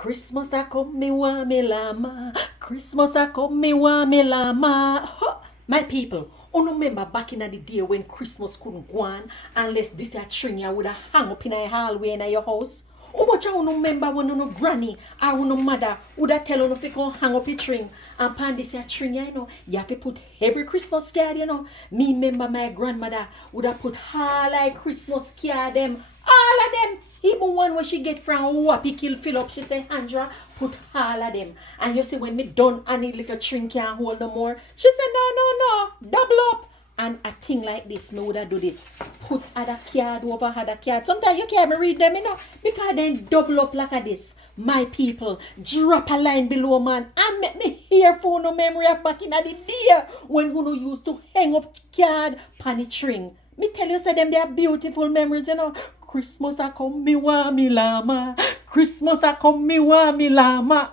Christmas a come, me want me llama. Christmas a come, me want me llama. My people, you remember back in the day when Christmas couldn't go on unless this a string you would have hang up in a hallway in your house? How much you remember when no granny or no mother would have tell you if you can hang up your string and pan this a string, you have to put every Christmas card, Me remember my grandmother would have put all like Christmas card them, all of them. Even one where she get from Wappy Kill fill up, she say, Andra, put all of them. And you see when me done any little string can't hold no more, she said, no, double up. And a thing like this, me woulda do this. Put other card over other card. Sometimes you can't read them, because then double up like this. My people, drop a line below, man, and make me hear for no memory of back in the day when who no used to hang up card pan the string. Me tell you, say them they are beautiful memories, Christmas a come, me want me llama. Christmas a come, me want me llama.